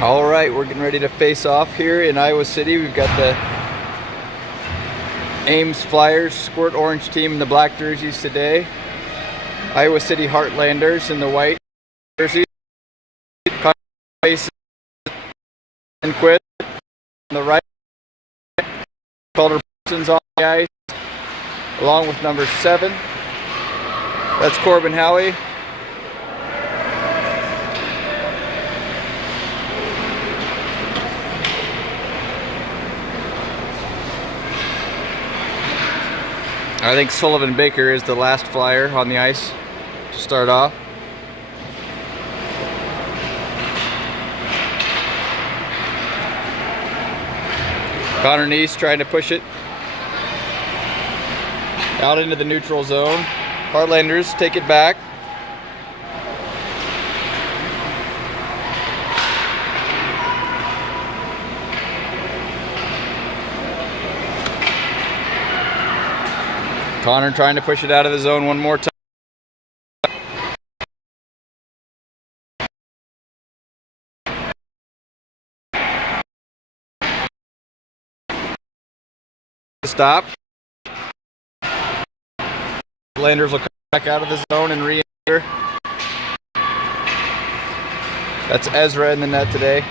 All right, we're getting ready to face off here in Iowa City. We've got the Ames Flyers Squirt Orange team in the black jerseys today. Iowa City Heartlanders in the white jerseys. And Quit on the right. Calder Parsons on the ice, along with number 7. That's Corbin Howie. I think Sullivan Baker is the last Flyer on the ice to start off. Connor Neese trying to push it out into the neutral zone. Heartlanders take it back. Connor trying to push it out of the zone one more time. Stop. Landers will come back out of the zone and re-enter. That's Ezra in the net today.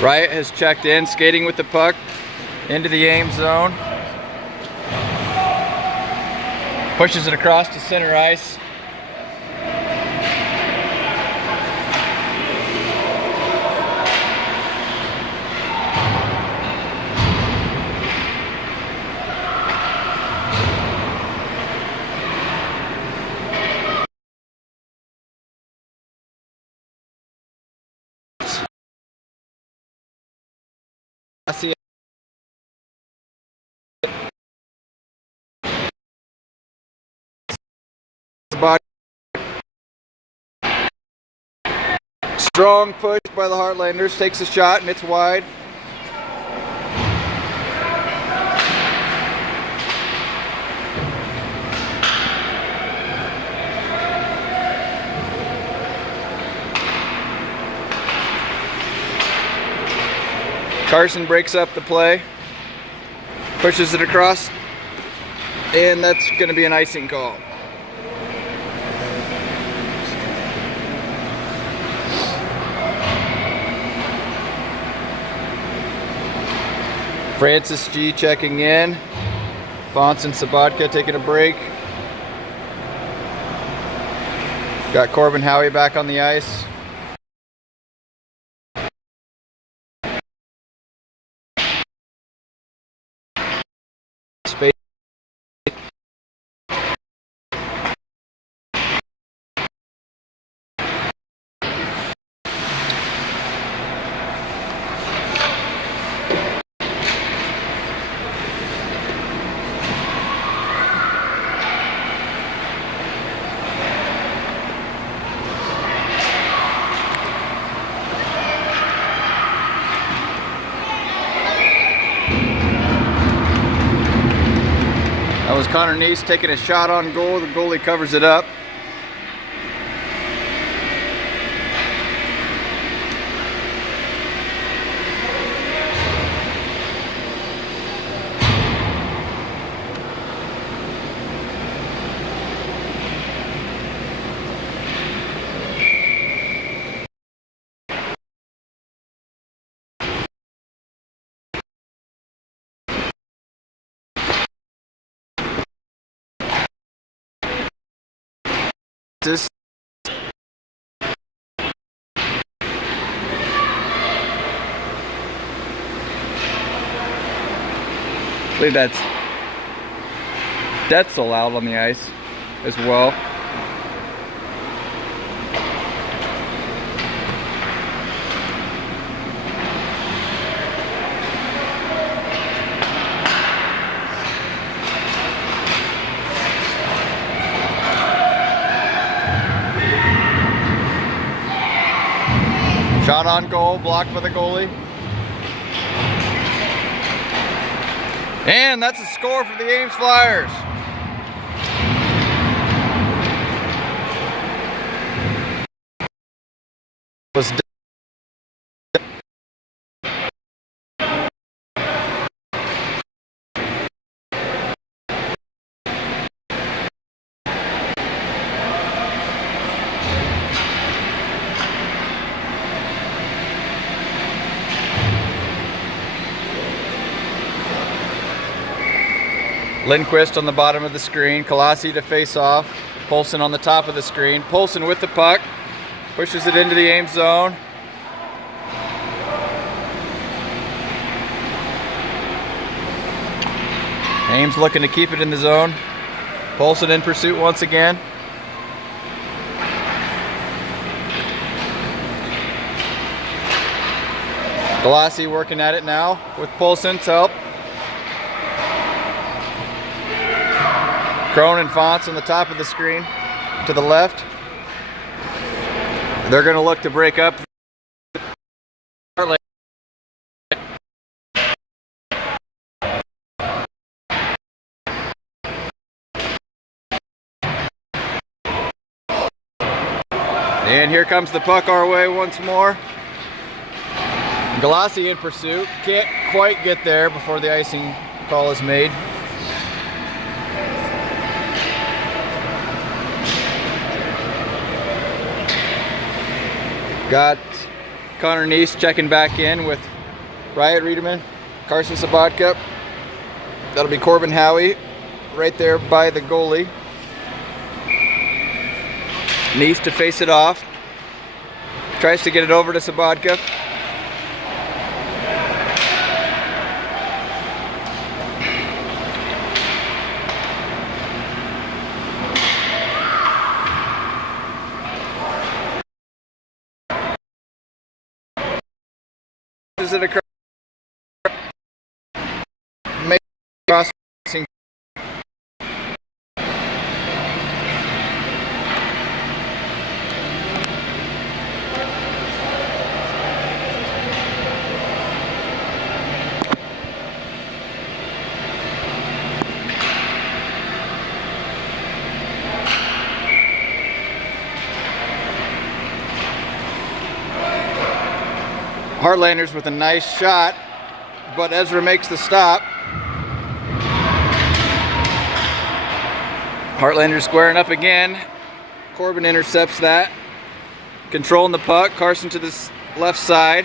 Riot has checked in, skating with the puck into the Ames zone. Pushes it across to center ice. I see it. Body. Strong push by the Heartlanders, takes a shot and it's wide. Carson breaks up the play, pushes it across, and that's going to be an icing call. Francis G checking in. Fonts and Sabatka taking a break. Got Corbin Howie back on the ice. Space. Connor Neese taking a shot on goal. The goalie covers it up. I believe that's Detzel out on the ice as well. Shot on goal, blocked by the goalie. And that's a score for the Ames Flyers. Was Lindquist on the bottom of the screen, Colossi to face off, Polson on the top of the screen. Polson with the puck, pushes it into the Ames zone. Ames looking to keep it in the zone. Polson in pursuit once again. Colossi working at it now with Polson's help. Crone and Fonts on the top of the screen to the left. They're going to look to break up. And here comes the puck our way once more. Galassi in pursuit. Can't quite get there before the icing call is made. Got Connor Neese checking back in with Riot Riederman, Carson Sabatka. That'll be Corbin Howie right there by the goalie. Neese to face it off. Tries to get it over to Sabatka. Is it across? Crossing. Heartlanders with a nice shot, but Ezra makes the stop. Heartlanders squaring up again. Corbin intercepts that. Controlling the puck. Carson to the left side.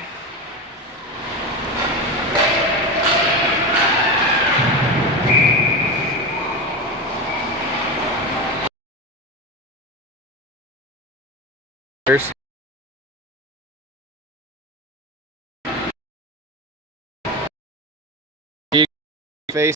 Face.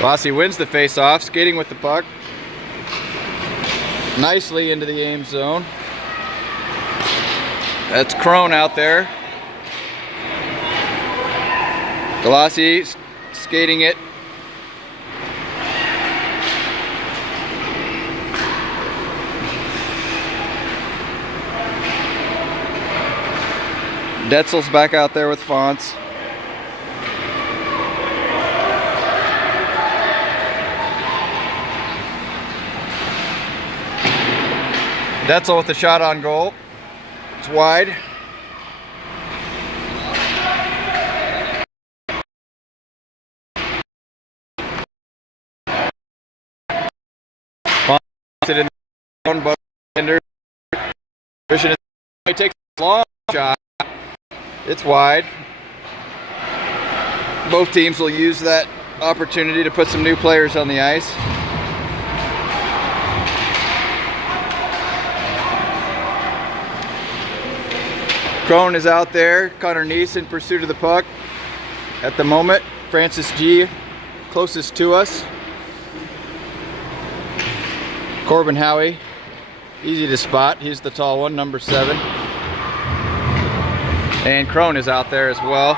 Lassie wins the face-off, skating with the puck. Nicely into the Ames zone. That's Crone out there. Galassi skating it. Detzel's back out there with Fonts. Detzel with the shot on goal. It's wide. Fonts it in the zone, but Fishing it takes a long shot. It's wide. Both teams will use that opportunity to put some new players on the ice. Crone is out there. Connor Neese in pursuit of the puck. At the moment, Francis G closest to us. Corbin Howie, easy to spot. He's the tall one, number 7. And Crone is out there as well.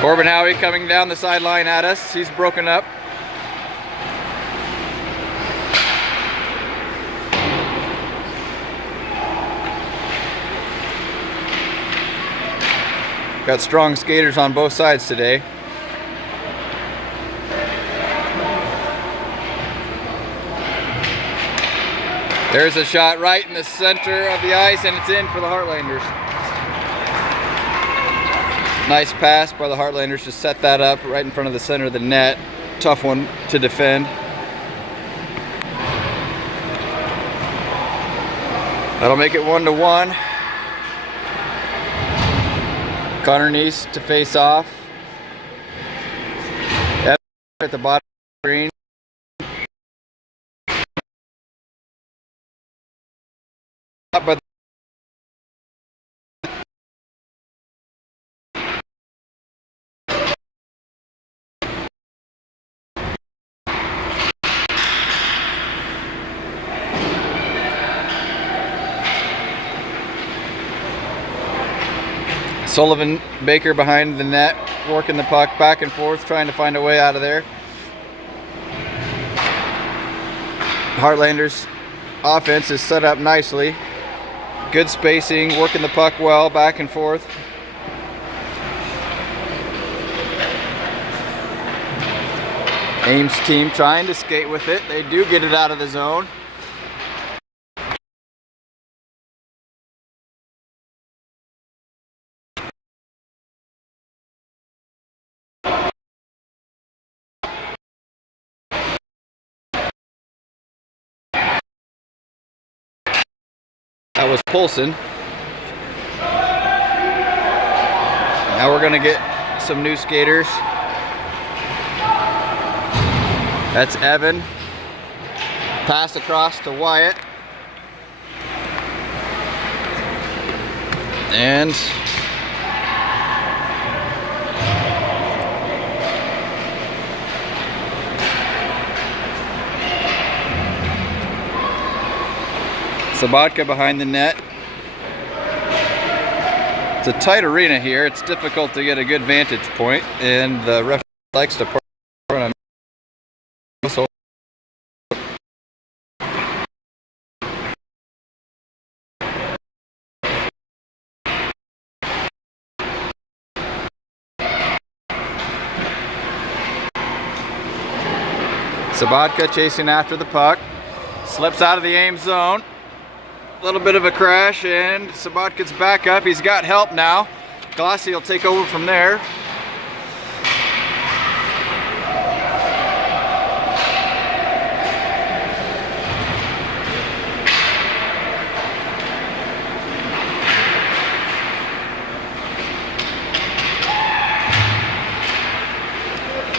Corbin Howie coming down the sideline at us. He's broken up. Got strong skaters on both sides today. There's a shot right in the center of the ice, and it's in for the Heartlanders. Nice pass by the Heartlanders to set that up right in front of the center of the net. Tough one to defend. That'll make it 1-1. Connor Neese to face off. At the bottom of the screen. But Sullivan Baker behind the net, working the puck back and forth, trying to find a way out of there. Heartlanders offense is set up nicely. Good spacing, working the puck well, back and forth. Ames team trying to skate with it. They do get it out of the zone. That was Polson. Now we're gonna get some new skaters. That's Evan. Pass across to Wyatt. And Sabatka behind the net. It's a tight arena here. It's difficult to get a good vantage point, and the ref likes to put on a whistle. Sabatka chasing after the puck. Slips out of the Ames zone. A little bit of a crash, and Sabatka's back up. He's got help now. Glassie will take over from there.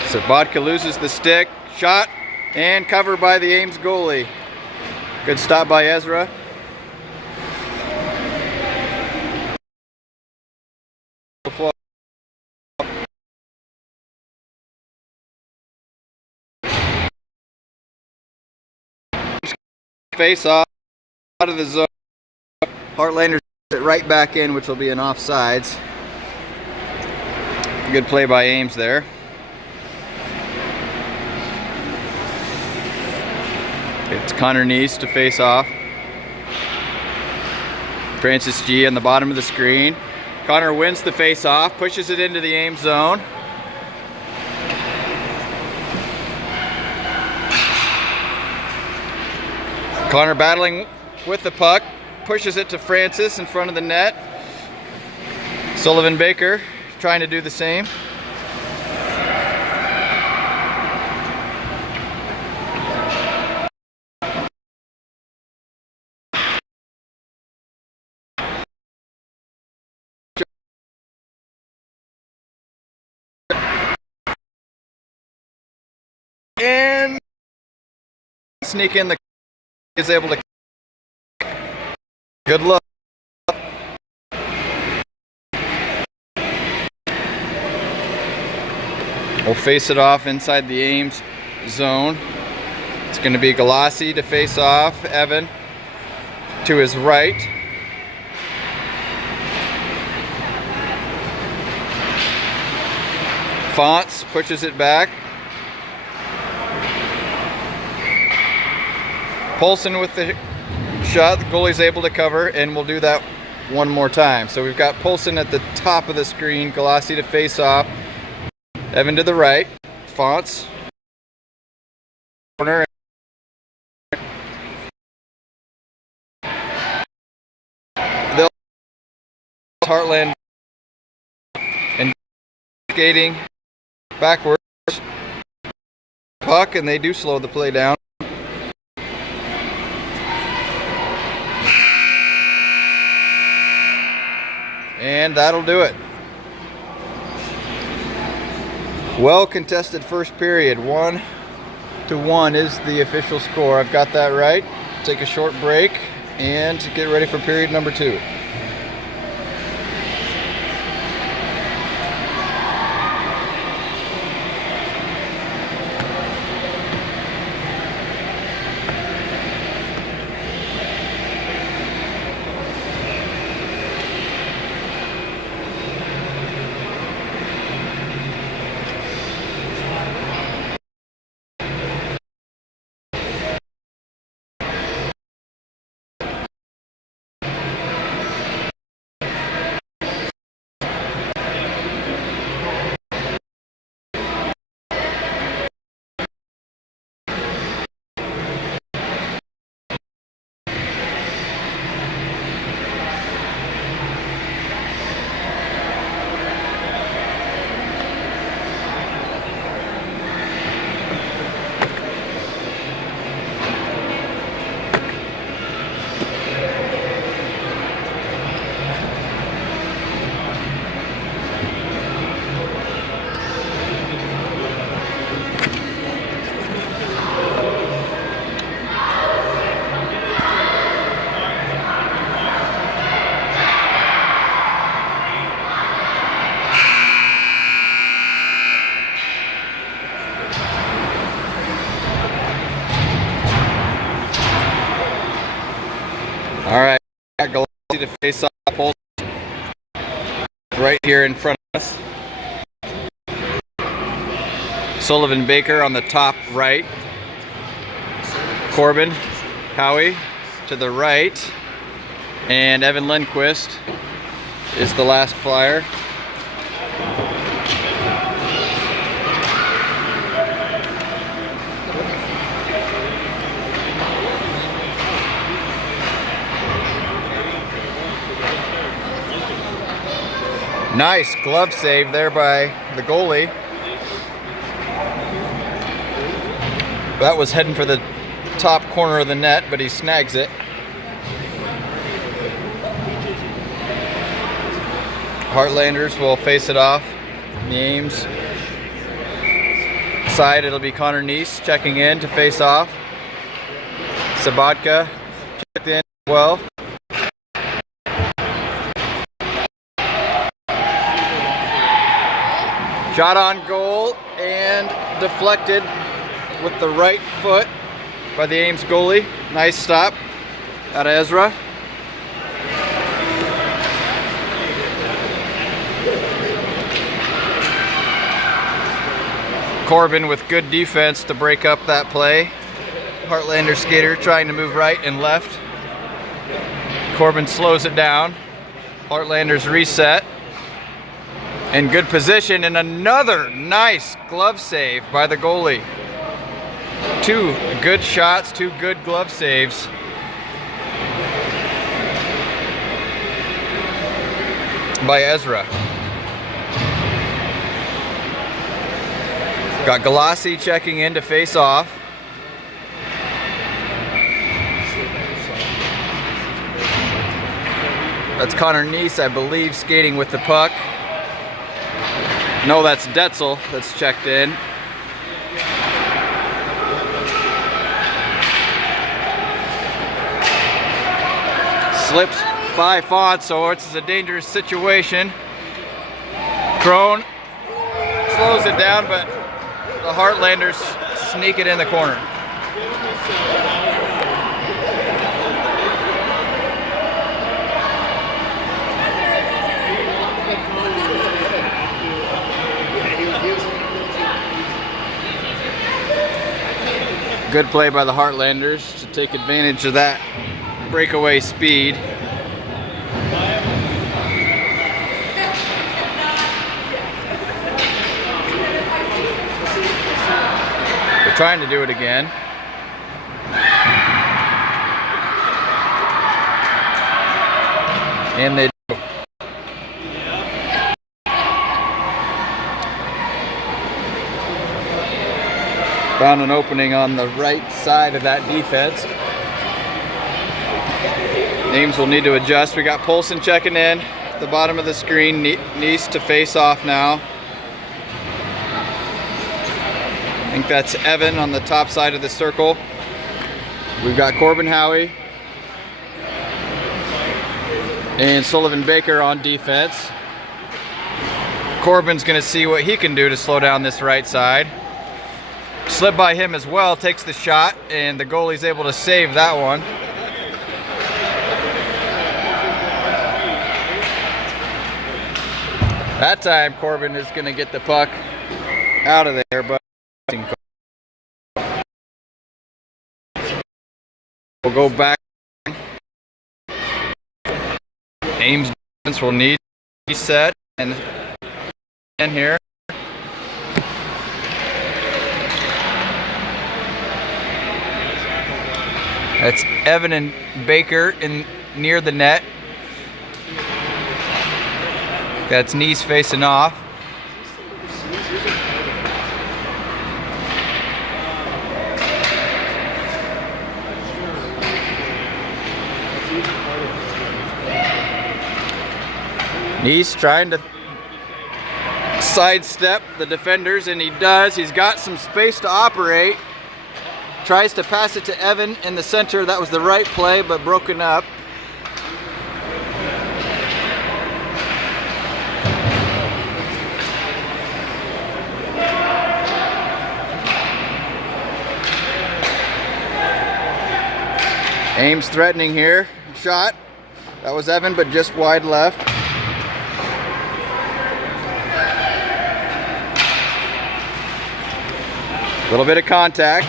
Sabatka loses the stick. Shot and covered by the Ames goalie. Good stop by Ezra. Face off out of the zone. Heartlanders it right back in, which will be an offsides. Good play by Ames there. It's Connor Neese to face off. Francis G on the bottom of the screen. Connor wins the face off, pushes it into the Ames zone. Connor battling with the puck, pushes it to Francis in front of the net. Sullivan Baker trying to do the same. And sneak in, the is able to. Good luck. We'll face it off inside the Ames zone. It's going to be Galassi to face off. Evan to his right. Fonts pushes it back. Polson with the shot. The goalie's able to cover, and we'll do that one more time. So we've got Polson at the top of the screen. Galassi to face off. Evan to the right. Fonts. Corner. They'll Heartland and skating backwards. Puck, and they do slow the play down. And that'll do it. Well contested first period. 1-1 is the official score. I've got that right. Take a short break and get ready for period number 2. All right, got Galassi to face off Polson right here in front of us. Sullivan Baker on the top right. Corbin, Howie to the right. And Evan Lindquist is the last flyer. Nice glove save there by the goalie. That was heading for the top corner of the net, but he snags it. Heartlanders will face it off. The Ames side, it'll be Connor Neese checking in to face off. Sabatka checked in as well. Shot on goal and deflected with the right foot by the Ames goalie. Nice stop out of Ezra. Corbin with good defense to break up that play. Heartlander skater trying to move right and left. Corbin slows it down. Heartlander's reset. In good position, and another nice glove save by the goalie. Two good shots, two good glove saves. By Ezra. Got Galassi checking in to face off. That's Connor Neese, I believe, skating with the puck. No, that's Detzel that's checked in. Slips by Font, so it's a dangerous situation. Crone slows it down, but the Heartlanders sneak it in the corner. Good play by the Heartlanders to take advantage of that breakaway speed. They're trying to do it again. And they do. Found an opening on the right side of that defense. Ames will need to adjust. We got Polson checking in at the bottom of the screen. Neese to face off now. I think that's Evan on the top side of the circle. We've got Corbin Howie and Sullivan Baker on defense. Corbin's going to see what he can do to slow down this right side. Slip by him as well, takes the shot, and the goalie's able to save that one. That time Corbin is going to get the puck out of there, but we'll go back. Ames defense will need to be set and in here. That's Evan and Baker in near the net. That's Neese facing off. Neese trying to sidestep the defenders, and he does. He's got some space to operate. Tries to pass it to Evan in the center. That was the right play, but broken up. Ames threatening here. Shot. That was Evan, but just wide left. A little bit of contact.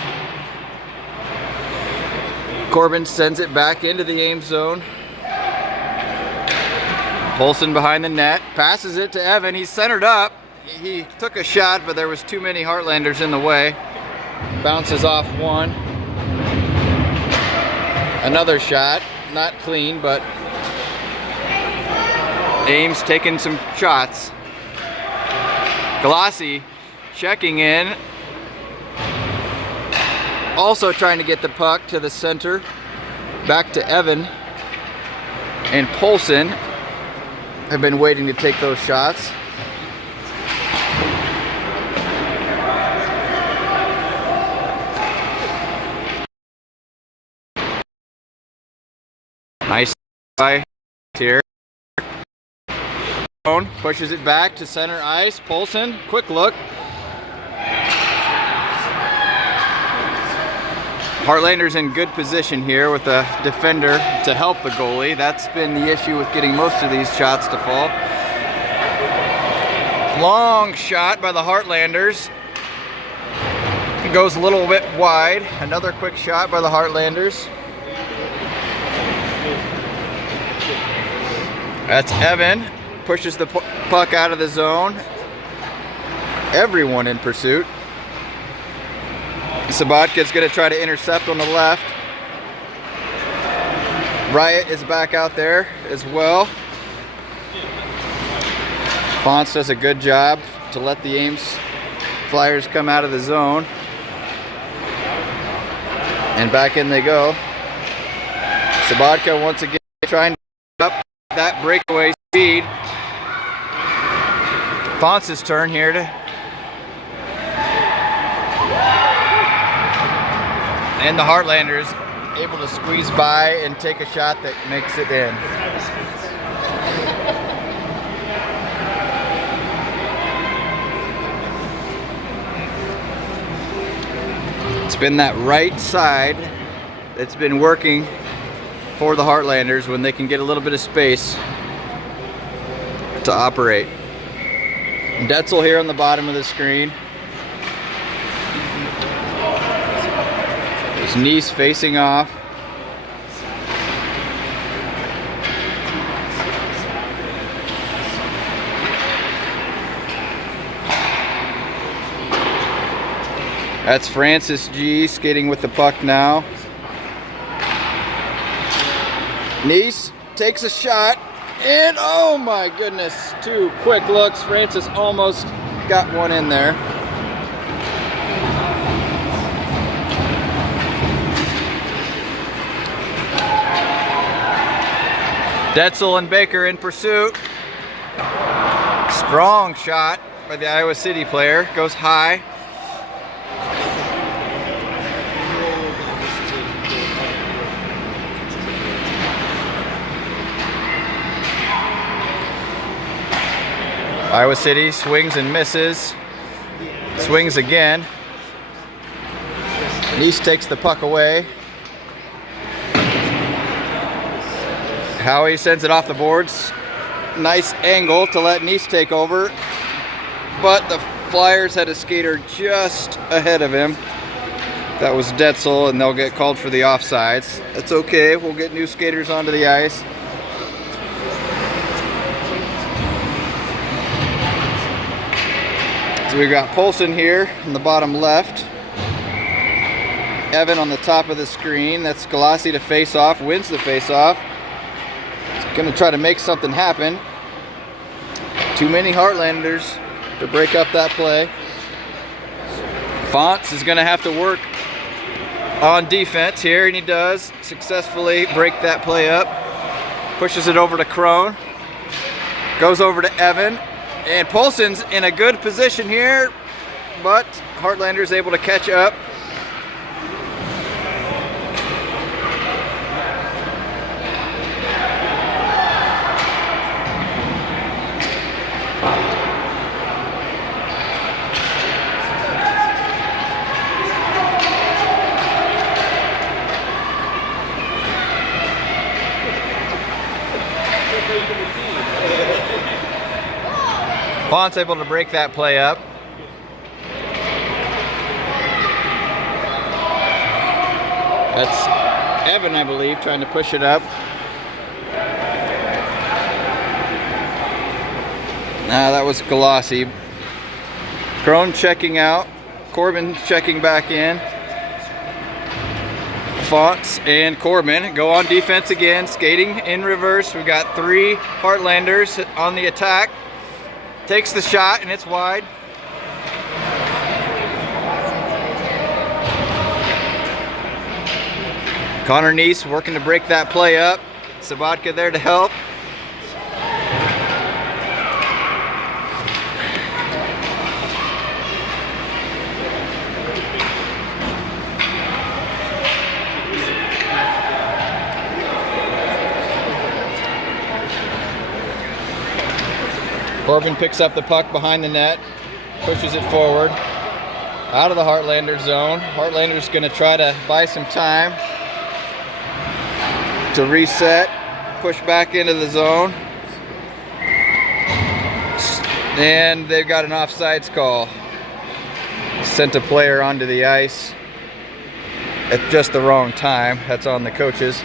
Corbin sends it back into the Ames zone. Polson behind the net, passes it to Evan. He's centered up. He took a shot, but there was too many Heartlanders in the way. Bounces off one. Another shot, not clean, but Ames taking some shots. Galassi checking in. Also trying to get the puck to the center, back to Evan and Polson have been waiting to take those shots. Nice by here. Pushes it back to center ice. Polson, quick look. Heartlanders in good position here with a defender to help the goalie. That's been the issue with getting most of these shots to fall. Long shot by the Heartlanders. It goes a little bit wide. Another quick shot by the Heartlanders. That's Evan. Pushes the puck out of the zone. Everyone in pursuit. Sabotka's going to try to intercept on the left. Riot is back out there as well. Fonts does a good job to let the Ames Flyers come out of the zone. And back in they go. Sabotka once again trying to up that breakaway speed. Fonts' turn here to. And the Heartlanders able to squeeze by and take a shot that makes it in. It's been that right side that's been working for the Heartlanders when they can get a little bit of space to operate. Detzel here on the bottom of the screen. There's Nice facing off. That's Francis G skating with the puck now. Nice takes a shot, and oh my goodness, two quick looks. Francis almost got one in there. Detzel and Baker in pursuit. Strong shot by the Iowa City player, goes high. Iowa City swings and misses. Swings again. Nice takes the puck away. Howie sends it off the boards. Nice angle to let Nice take over. But the Flyers had a skater just ahead of him. That was Detzel, and they'll get called for the offsides. That's okay, we'll get new skaters onto the ice. So we've got Polson here in the bottom left. Evan on the top of the screen. That's Galassi to face off, wins the face off. He's gonna try to make something happen. Too many Heartlanders to break up that play. Fonts is gonna have to work on defense here, and he does successfully break that play up. Pushes it over to Crone. Goes over to Evan. And Polson's in a good position here, but Heartlanders able to catch up. Fonts able to break that play up. That's Evan, I believe, trying to push it up. That was Galassi. Crone checking out. Corbin checking back in. Fonts and Corbin go on defense again, skating in reverse. We've got three Heartlanders on the attack. Takes the shot, and it's wide. Connor Nice working to break that play up. Sabotka there to help. Corbin picks up the puck behind the net, pushes it forward, out of the Heartlander zone. Heartlander's gonna try to buy some time to reset, push back into the zone. And they've got an offsides call. Sent a player onto the ice at just the wrong time. That's on the coaches.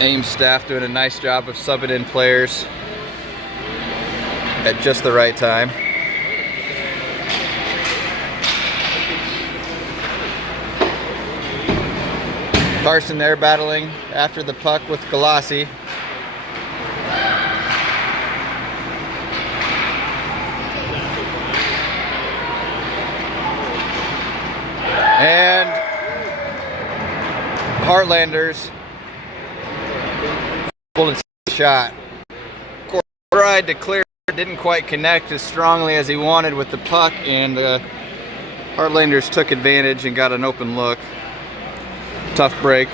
Ames staff doing a nice job of subbing in players at just the right time. Carson there battling after the puck with Galassi. And Heartlanders pulled a shot. Tried to clear, didn't quite connect as strongly as he wanted with the puck, and the Heartlanders took advantage and got an open look. Tough break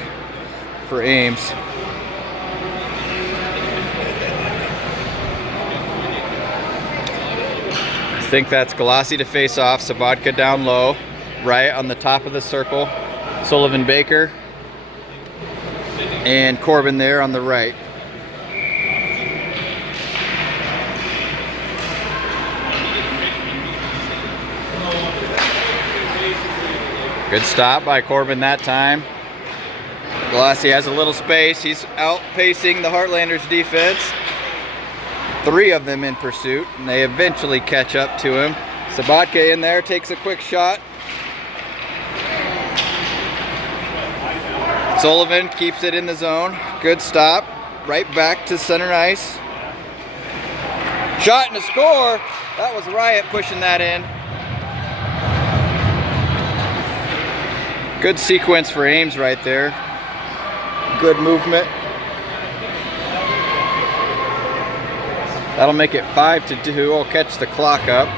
for Ames. I think that's Galassi to face off. Sabatka down low, right on the top of the circle. Sullivan Baker and Corbin there on the right. Good stop by Corbin that time. Galassi has a little space. He's outpacing the Heartlanders defense. 3 of them in pursuit, and they eventually catch up to him. Sabatka in there, takes a quick shot. Sullivan keeps it in the zone. Good stop. Right back to center ice. Shot and a score. That was Riot pushing that in. Good sequence for Ames right there. Good movement. That'll make it 5-2. I'll catch the clock up.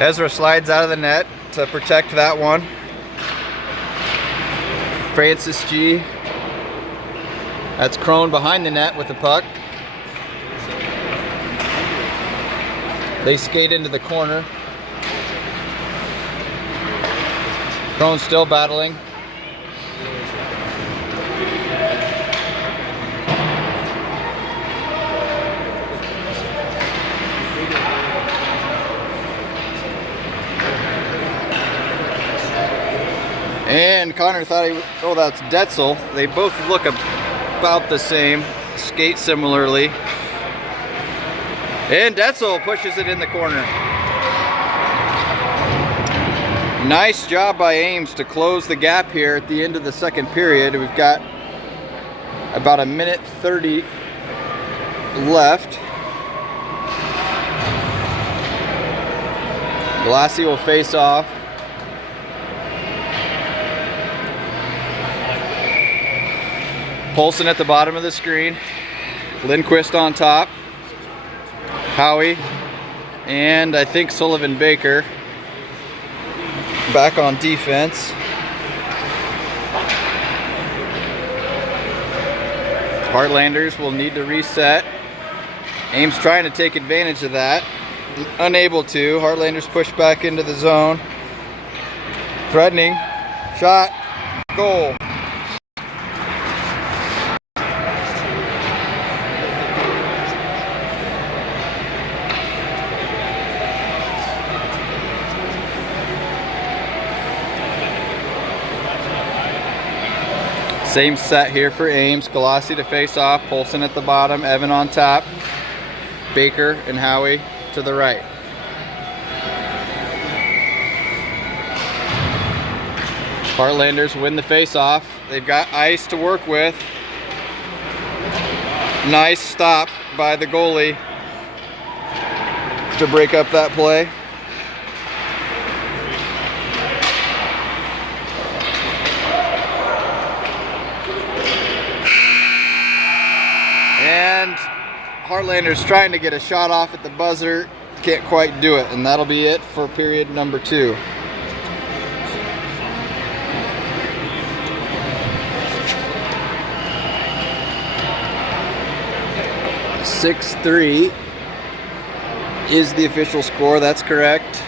Ezra slides out of the net to protect that one. Francis G. That's Crone behind the net with the puck. They skate into the corner. Crone still battling. And Connor thought oh, that's Detzel. They both look about the same, skate similarly. And Detzel pushes it in the corner. Nice job by Ames to close the gap here at the end of the second period. We've got about 1:30 left. Galassi will face off. Polson at the bottom of the screen. Lindquist on top. Howie. And I think Sullivan Baker back on defense. Heartlanders will need to reset. Ames trying to take advantage of that. Unable to. Heartlanders push back into the zone. Threatening. Shot. Goal. Same set here for Ames. Galassi to face off. Polson at the bottom. Evan on top. Baker and Howie to the right. Heartlanders win the face-off. They've got ice to work with. Nice stop by the goalie to break up that play. And Heartlanders trying to get a shot off at the buzzer. Can't quite do it, and that'll be it for period number 2. 6-3 is the official score. That's correct.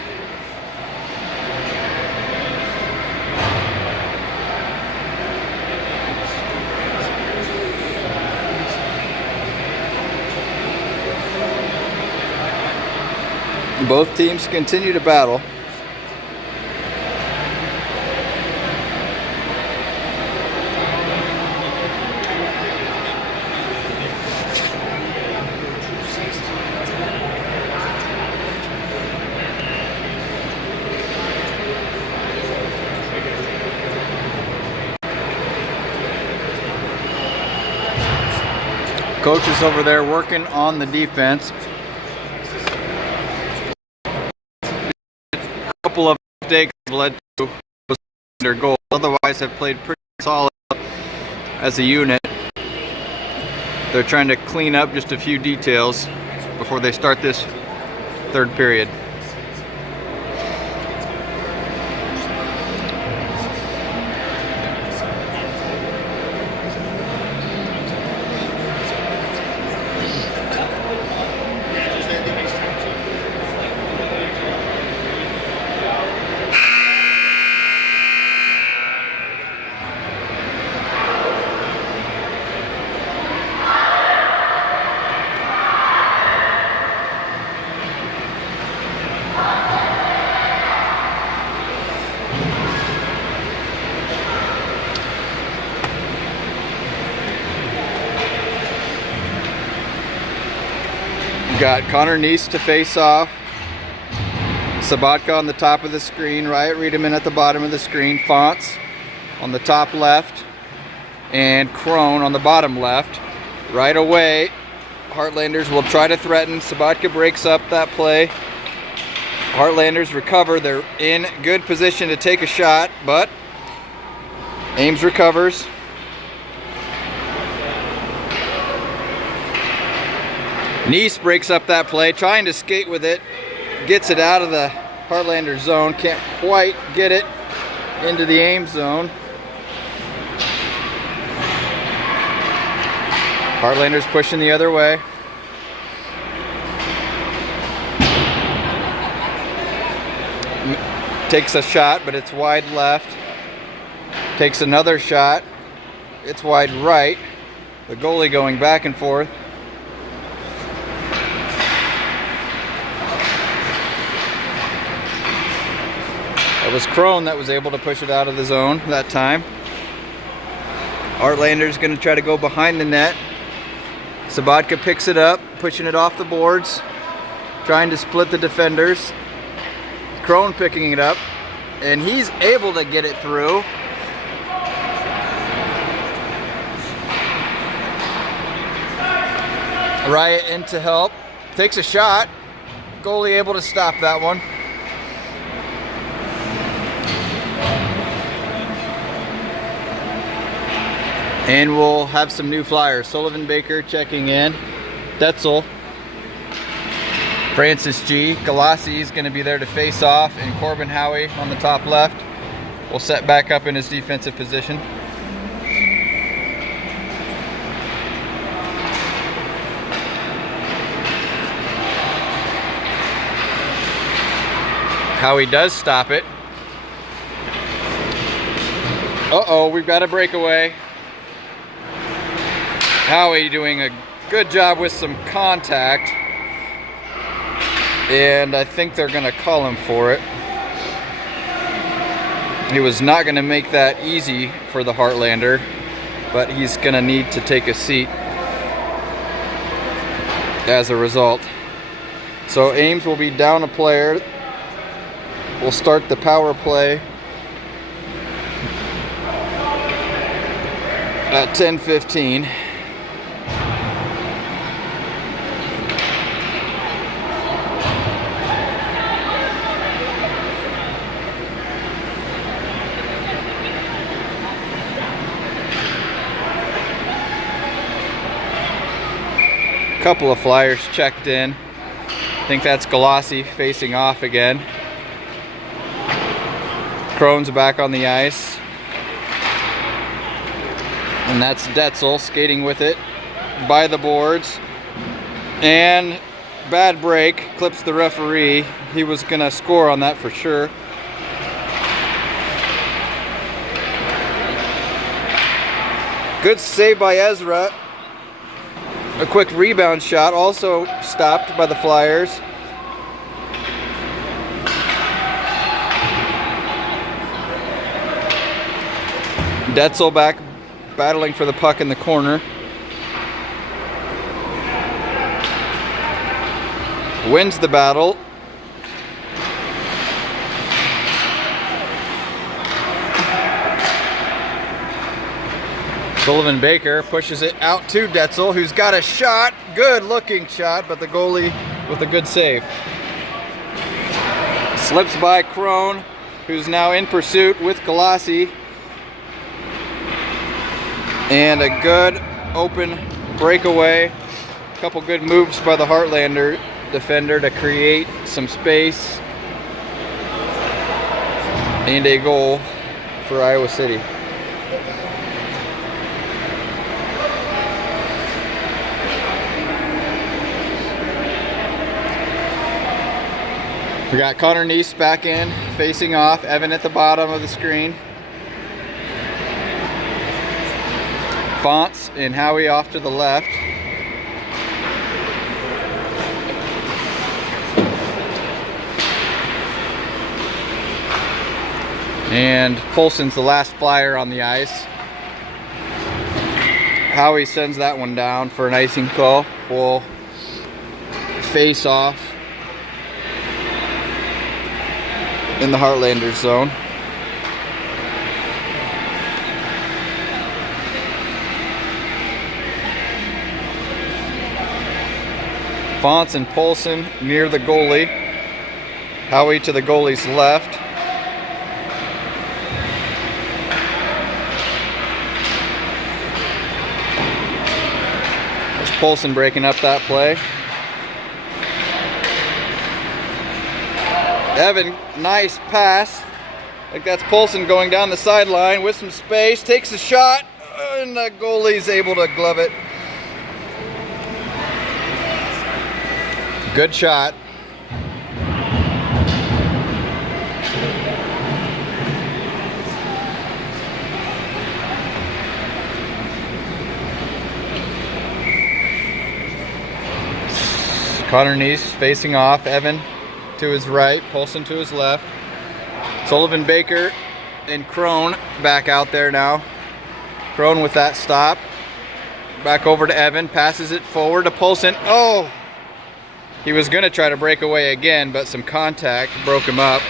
Both teams continue to battle. Coach is over there working on the defense. A couple of mistakes led to their goal. Otherwise, have played pretty solid as a unit. They're trying to clean up just a few details before they start this third period. Got Connor Neese to face off. Sabatka on the top of the screen. Riot Riedemann at the bottom of the screen. Fonts on the top left. And Crone on the bottom left. Right away, Heartlanders will try to threaten. Sabatka breaks up that play. Heartlanders recover. They're in good position to take a shot, but Ames recovers. Neese breaks up that play, trying to skate with it, gets it out of the Heartlander zone, can't quite get it into the Ames zone. Heartlanders pushing the other way. Takes a shot, but it's wide left. Takes another shot, it's wide right. The goalie going back and forth. It was Crone that was able to push it out of the zone that time. Heartlander's going to try to go behind the net. Sabatka picks it up, pushing it off the boards, trying to split the defenders. Crone picking it up, and he's able to get it through. Riot in to help, takes a shot. Goalie able to stop that one. And we'll have some new flyers. Sullivan Baker checking in. Detzel. Francis G. Galassi is going to be there to face off. And Corbin Howie on the top left will set back up in his defensive position. Howie does stop it. Uh-oh, we've got a breakaway. Howie doing a good job with some contact, and I think they're going to call him for it. He was not going to make that easy for the Heartlander, but he's going to need to take a seat as a result. So Ames will be down a player. We'll start the power play at 10:15. Couple of flyers checked in. I think that's Galassi facing off again. Crone's back on the ice. And that's Detzel skating with it by the boards. And bad break, clips the referee. He was gonna score on that for sure. Good save by Ezra. A quick rebound shot, also stopped by the Flyers. Detzel back battling for the puck in the corner. Wins the battle. Sullivan Baker pushes it out to Detzel, who's got a shot. Good looking shot, but the goalie with a good save. Slips by Crone, who's now in pursuit with Galassi. And a good open breakaway. A couple good moves by the Heartlander defender to create some space. And a goal for Iowa City. We got Connor Neese back in, facing off. Evan at the bottom of the screen. Fonts and Howie off to the left. And Polson's the last Flyer on the ice. Howie sends that one down for an icing call. We'll face off in the Heartlanders zone. Fonts and Polson near the goalie. Howie to the goalie's left. There's Polson breaking up that play. Evan, nice pass. I think that's Polson going down the sideline with some space. Takes a shot, and the goalie's able to glove it. Good shot. Connor Neese facing off. Evan to his right, Polson to his left. Sullivan Baker and Crone back out there now. Crone with that stop. Back over to Evan, passes it forward to Polson. Oh! He was going to try to break away again, but some contact broke him up.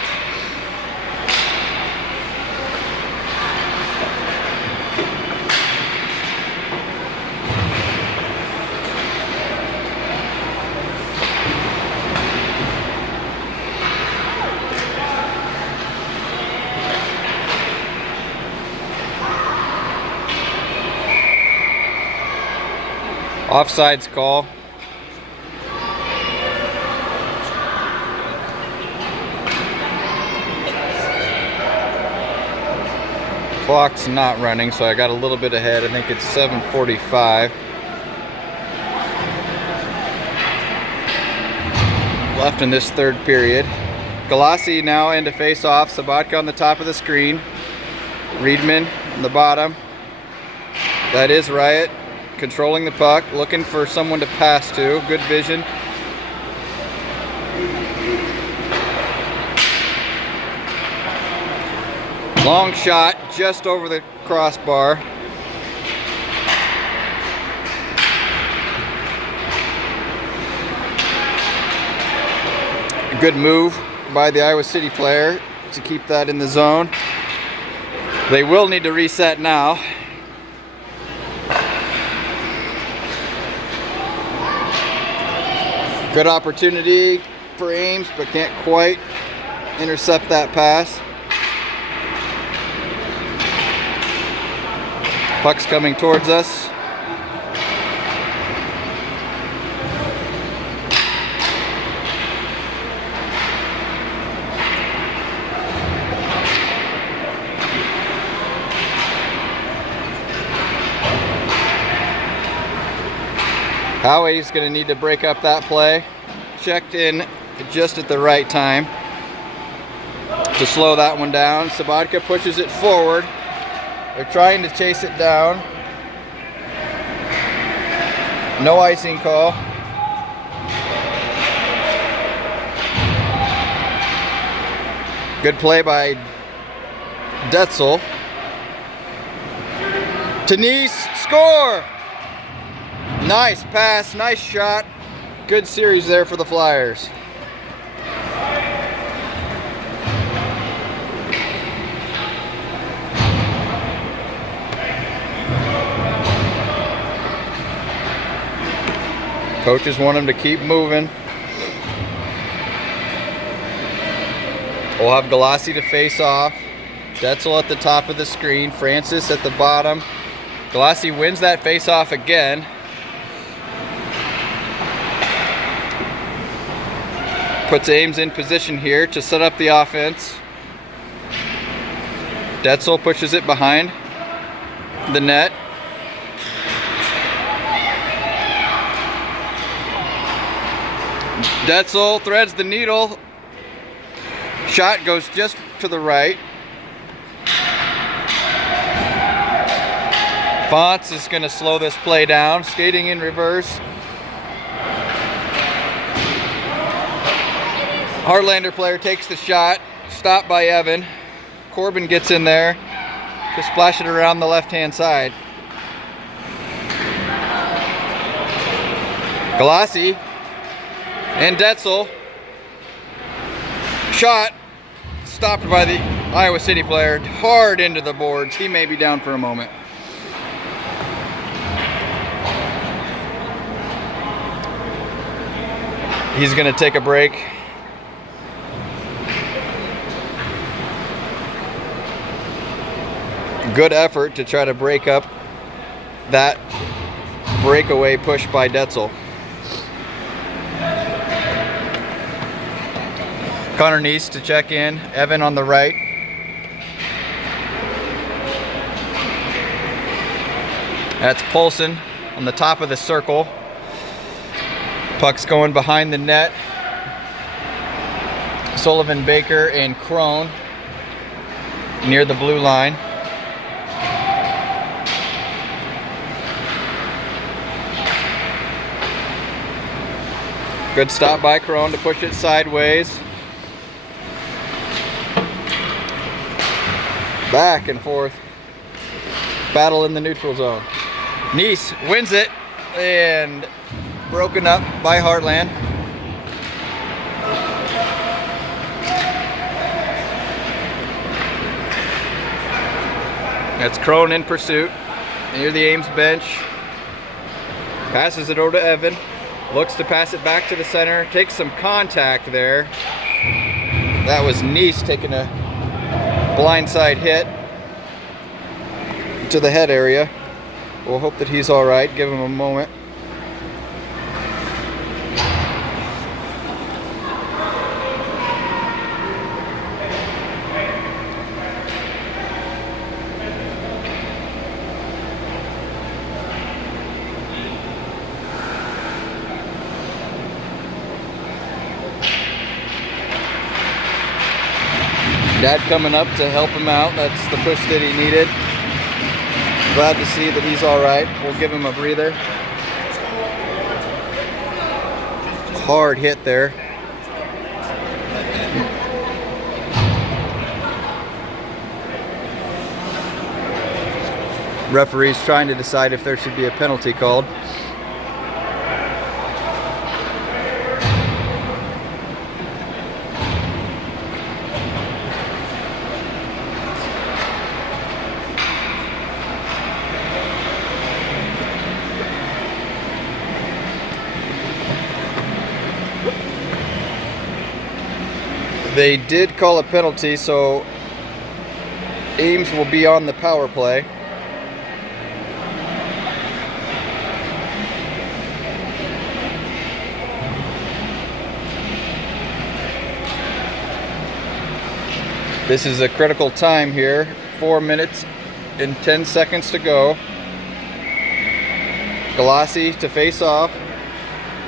Offsides call. Clock's not running, so I got a little bit ahead. I think it's 7:45. Left in this third period. Galassi now into face-off. Sabatka on the top of the screen. Reedman on the bottom. That is Riot. Controlling the puck, looking for someone to pass to. Good vision. Long shot just over the crossbar. Good move by the Iowa City player to keep that in the zone. They will need to reset now. Good opportunity for Ames, but can't quite intercept that pass. Puck's coming towards us. Howie's going to need to break up that play. Checked in just at the right time to slow that one down. Sabatka pushes it forward. They're trying to chase it down. No icing call. Good play by Detzel. Denise, score! Nice pass, nice shot. Good series there for the Flyers. Coaches want him to keep moving. We'll have Galassi to face off. Detzel at the top of the screen. Francis at the bottom. Galassi wins that face off again. Puts Ames in position here to set up the offense. Detzel pushes it behind the net. Detzel threads the needle. Shot goes just to the right. Fonts is going to slow this play down. Skating in reverse. Heartlander player takes the shot. Stopped by Evan. Corbin gets in there to splash it around the left-hand side. Galassi and Detzel. Shot stopped by the Iowa City player. Hard into the boards. He may be down for a moment. He's going to take a break. Good effort to try to break up that breakaway push by Detzel. Connor Neese to check in. Evan on the right. That's Polson on the top of the circle. Puck's going behind the net. Sullivan, Baker, and Crone near the blue line. Good stop by Crone to push it sideways. Back and forth. Battle in the neutral zone. Neese wins it and broken up by Heartland. That's Crone in pursuit near the Ames bench. Passes it over to Evan. Looks to pass it back to the center. Takes some contact there. That was Neese taking a blindside hit to the head area. We'll hope that he's all right. Give him a moment. Dad coming up to help him out. That's the push that he needed. Glad to see that he's all right. We'll give him a breather. Hard hit there. Referee's trying to decide if there should be a penalty called. They did call a penalty, so Ames will be on the power play. This is a critical time here. 4 minutes and 10 seconds to go. Galassi to face off.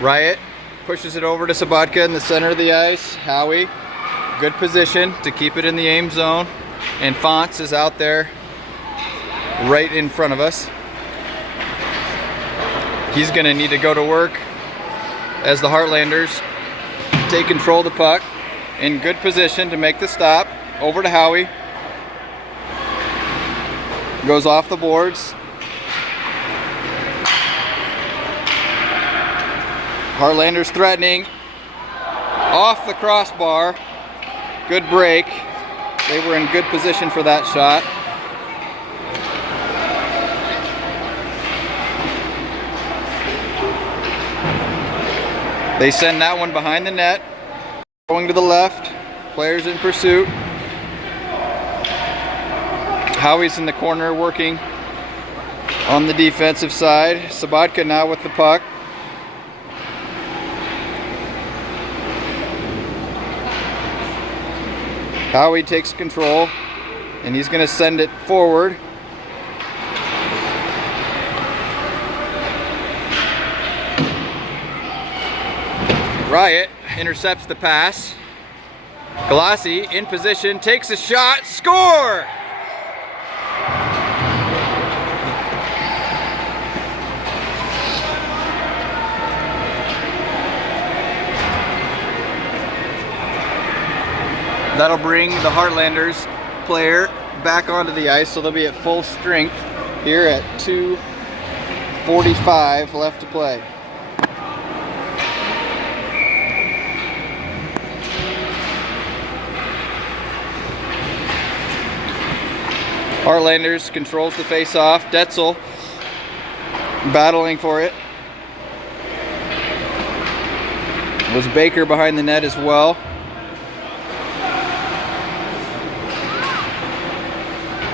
Riot pushes it over to Sabatka in the center of the ice. Howie, good position to keep it in the aim zone. And Fonts is out there right in front of us. He's going to need to go to work as the Heartlanders take control of the puck. In good position to make the stop. Over to Howie. Goes off the boards. Heartlanders threatening. Off the crossbar. Good break. They were in good position for that shot. They send that one behind the net. Going to the left. Players in pursuit. Howie's in the corner working on the defensive side. Sabatka now with the puck. Howie takes control, and he's going to send it forward. Riot intercepts the pass. Galassi in position, takes a shot, score! That'll bring the Heartlanders player back onto the ice, so they'll be at full strength here at 2:45 left to play. Heartlanders controls the face-off. Detzel battling for it. Was Baker behind the net as well.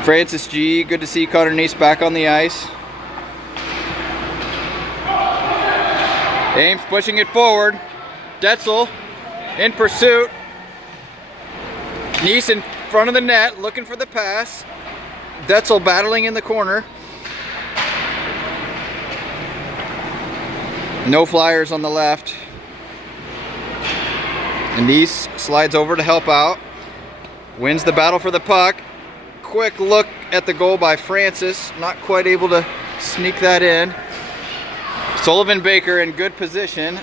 Francis G, good to see Connor Neese back on the ice. Ames pushing it forward. Detzel in pursuit. Neese in front of the net looking for the pass. Detzel battling in the corner. No Flyers on the left. And Neese slides over to help out. Wins the battle for the puck. Quick look at the goal by Francis. Not quite able to sneak that in. Sullivan Baker in good position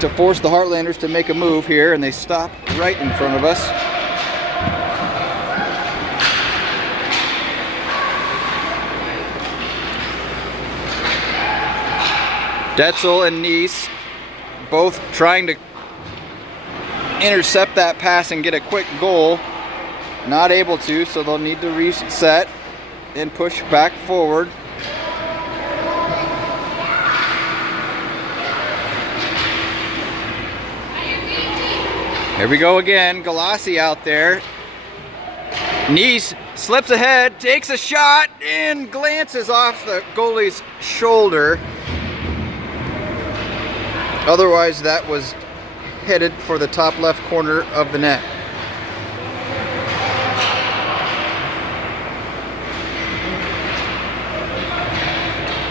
to force the Heartlanders to make a move here, and they stop right in front of us. Detzel and Neese both trying to intercept that pass and get a quick goal. Not able to, so they'll need to reset and push back forward. Here we go again. Galassi out there. Neese slips ahead, takes a shot, and glances off the goalie's shoulder. Otherwise, that was headed for the top left corner of the net.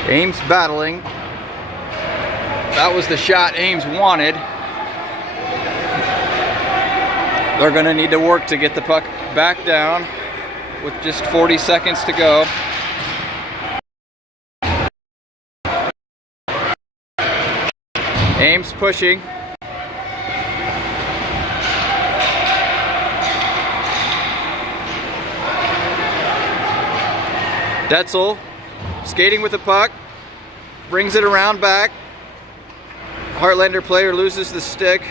Ames battling. That was the shot Ames wanted. They're going to need to work to get the puck back down with just 40 seconds to go. Ames pushing. Detzel skating with the puck. Brings it around back. Heartlander player loses the stick.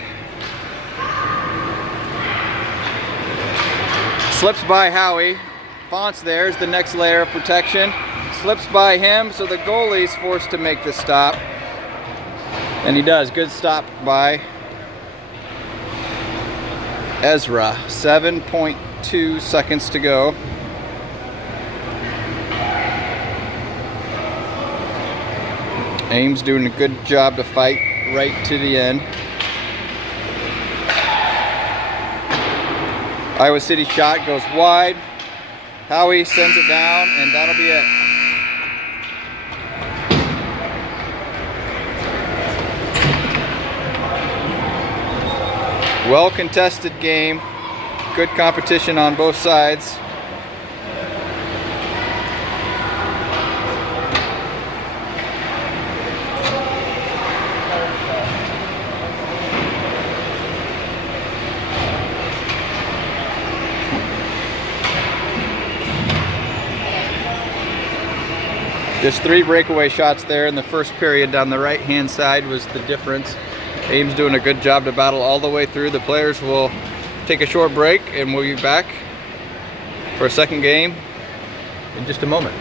Slips by Howie. Fonts there's the next layer of protection. Slips by him, so the goalie's forced to make the stop. And he does. Good stop by Ezra. 7.2 seconds to go. Ames doing a good job to fight right to the end. Iowa City shot goes wide. Howie sends it down, and that'll be it. Well contested game. Good competition on both sides. Just 3 breakaway shots there in the first period down the right hand side was the difference. Ames doing a good job to battle all the way through. The players will take a short break and we'll be back for a second game in just a moment.